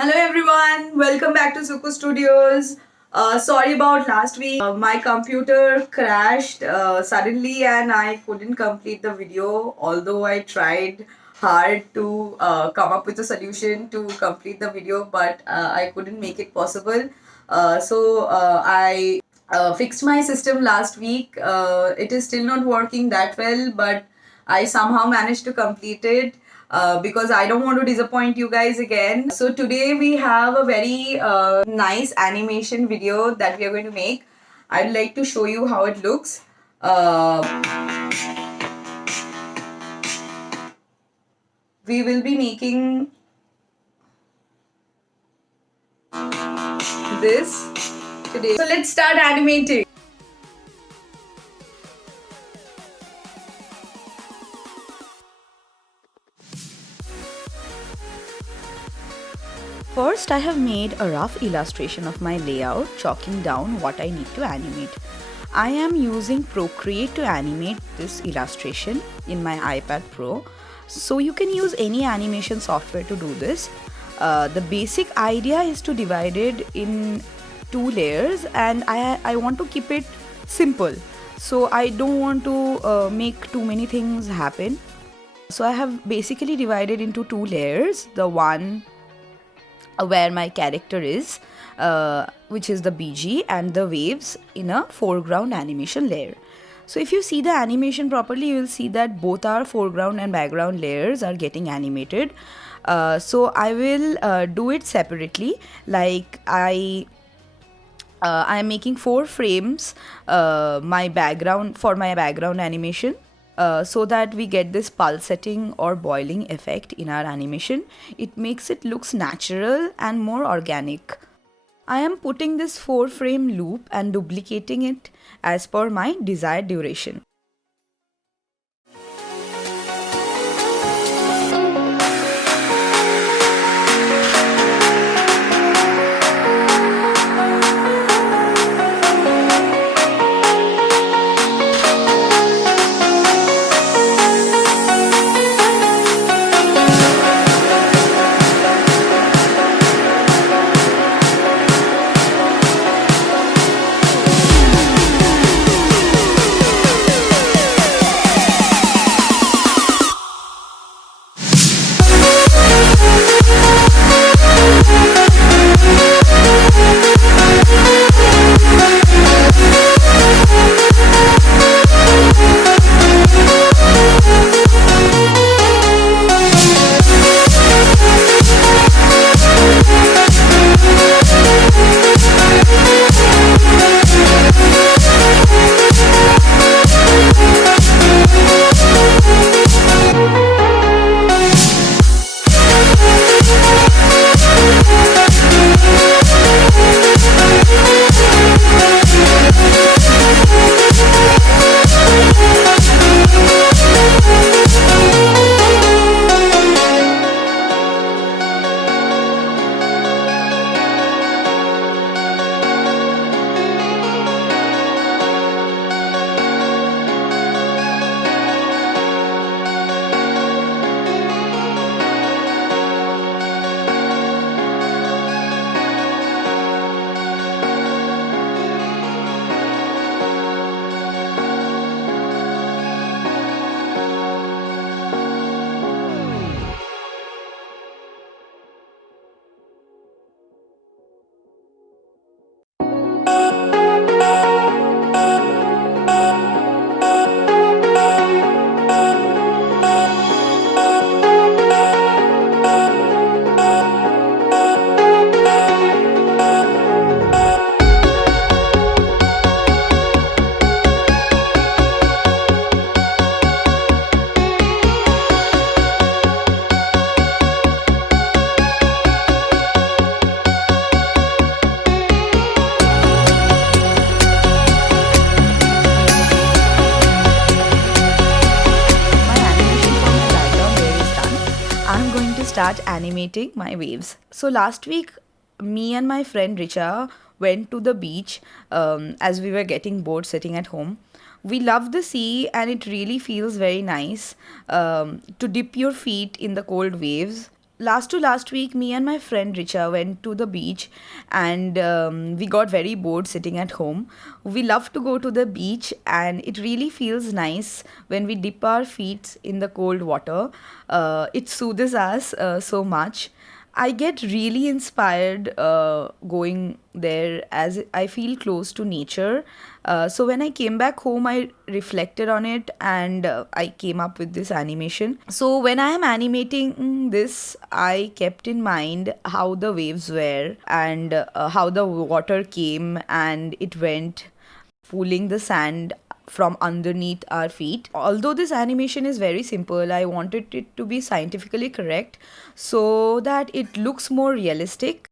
Hello everyone, welcome back to Suku Studios. Sorry about last week. My computer crashed suddenly and I couldn't complete the video, although I tried hard to come up with a solution to complete the video, but I couldn't make it possible. I fixed my system last week. It is still not working that well, but I somehow managed to complete it because I don't want to disappoint you guys again. So today we have a very nice animation video that we are going to make. I'd like to show you how it looks. We will be making this today. So let's start animating. First, I have made a rough illustration of my layout, chalking down what I need to animate. I am using Procreate to animate this illustration in my iPad Pro. So you can use any animation software to do this. The basic idea is to divide it in two layers, and I want to keep it simple. So I don't want to make too many things happen. So I have basically divided into two layers. The one where my character is, which is the BG, and the waves in a foreground animation layer. So if you see the animation properly, you will see that both our foreground and background layers are getting animated. So I will do it separately. Like I am making 4 frames my background animation, so that we get this pulsating or boiling effect in our animation. It makes it looks natural and more organic. I am putting this 4 frame loop and duplicating it as per my desired duration. Start animating my waves. So last week, me and my friend Richa went to the beach as we were getting bored sitting at home. We love the sea and it really feels very nice to dip your feet in the cold waves. last to last week, me and my friend Richa went to the beach, and we got very bored sitting at home. We love to go to the beach, and it really feels nice when we dip our feet in the cold water. It soothes us so much. I get really inspired going there as I feel close to nature. So when I came back home, I reflected on it, and I came up with this animation. So when I am animating this, I kept in mind how the waves were, and how the water came and it went, pulling the sand from underneath our feet. Although this animation is very simple, I wanted it to be scientifically correct so that it looks more realistic.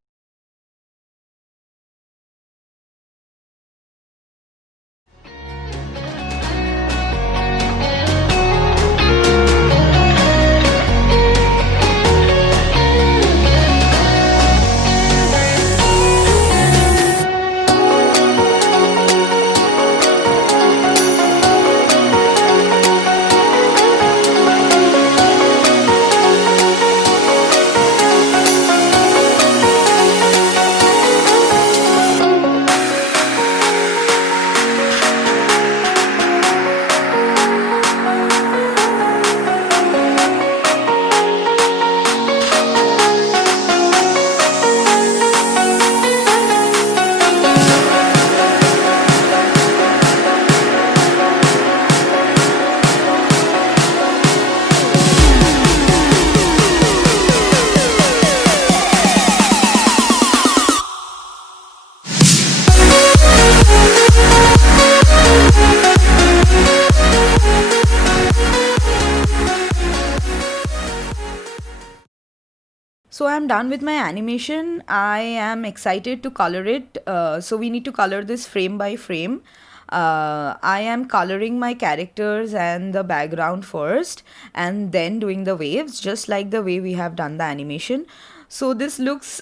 So I'm done with my animation. I am excited to color it. So we need to color this frame by frame. I am coloring my characters and the background first, and then doing the waves, just like the way we have done the animation. So this looks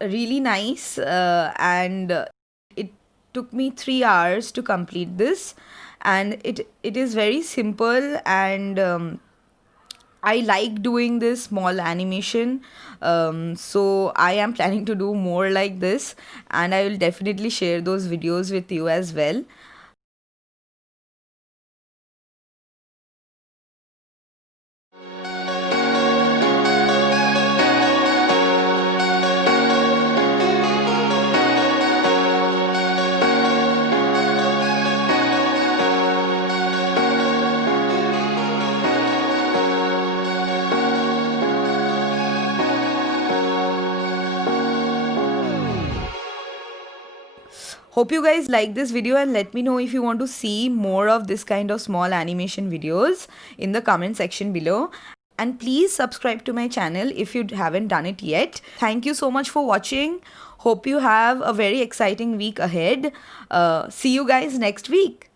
really nice, and it took me 3 hours to complete this, and it is very simple, and I like doing this small animation. So I am planning to do more like this, and I will definitely share those videos with you as well. Hope you guys like this video, and let me know if you want to see more of this kind of small animation videos in the comment section below. And please subscribe to my channel if you haven't done it yet. Thank you so much for watching. Hope you have a very exciting week ahead. See you guys next week.